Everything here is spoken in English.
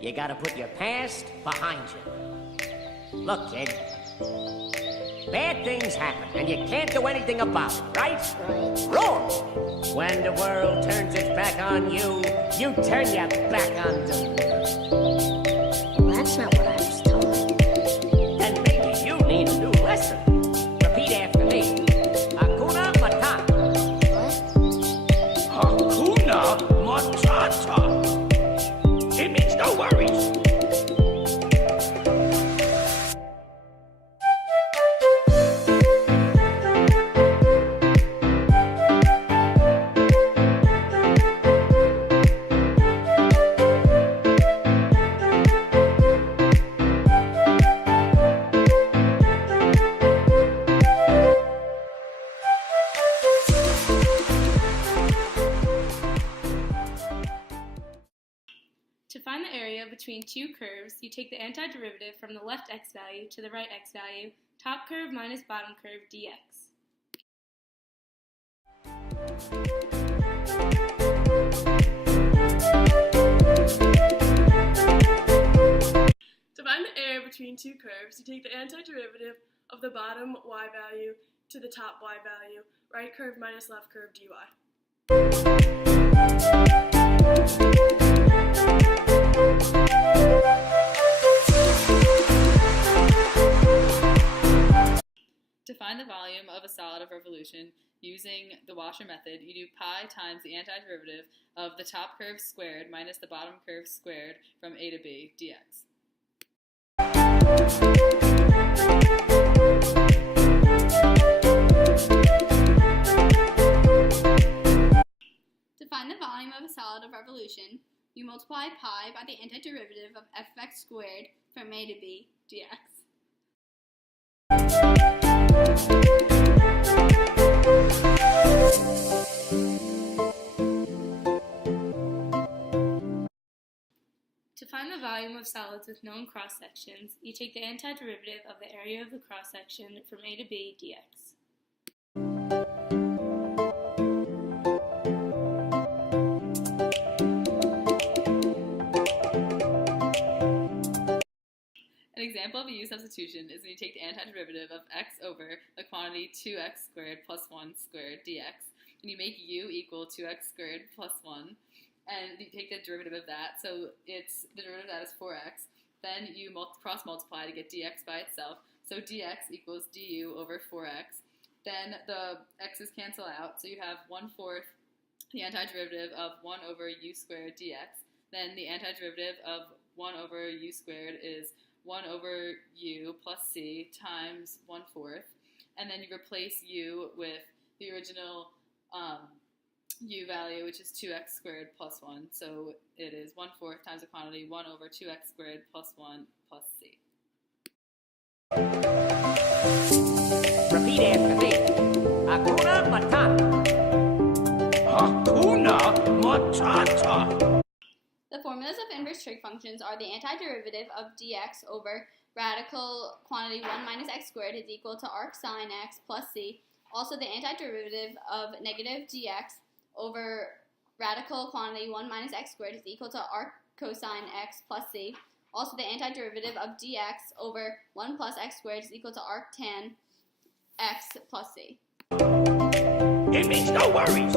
You gotta put your past behind you. Look, kid. Bad things happen, and you can't do anything about it, right? Right. Wrong! When the world turns its back on you, you turn your back on them. Well, that's not what I was told. Then maybe you need a new lesson. Repeat after me. Hakuna Matata. What? Hakuna Matata. It means no worries. To find the area between two curves, you take the antiderivative from the left x value to the right x value, top curve minus bottom curve dx. To find the area between two curves, you take the antiderivative of the bottom y value to the top y value, right curve minus left curve dy. To find the volume of a solid of revolution using the washer method, you do pi times the antiderivative of the top curve squared minus the bottom curve squared from a to b dx. To find the volume of a solid of revolution, you multiply pi by the antiderivative of f of x squared from a to b dx. To find the volume of solids with known cross-sections, you take the antiderivative of the area of the cross-section from a to b dx. An example of a u substitution is when you take the antiderivative of x over the quantity 2x squared plus 1 squared dx, and you make u equal 2x squared plus 1, and you take the derivative of that, so the derivative of that is 4x. Then you cross-multiply to get dx by itself, so dx equals du over 4x. Then the x's cancel out, so you have 1/4 the antiderivative of 1 over u squared dx. Then the antiderivative of 1 over u squared is 1 over u plus c times 1/4, and then you replace u with the original u value, which is 2x squared plus 1, so it is 1/4 times the quantity 1 over 2x squared plus 1 plus c. Repeat after me. Hakuna Matata. Hakuna Matata. The formulas of inverse trig functions are the antiderivative of dx over radical quantity 1 minus x squared is equal to arc sine x plus c. Also, the antiderivative of negative dx over radical quantity 1 minus x squared is equal to arc cosine x plus c. Also, the antiderivative of dx over 1 plus x squared is equal to arc tan x plus c. It means no worries.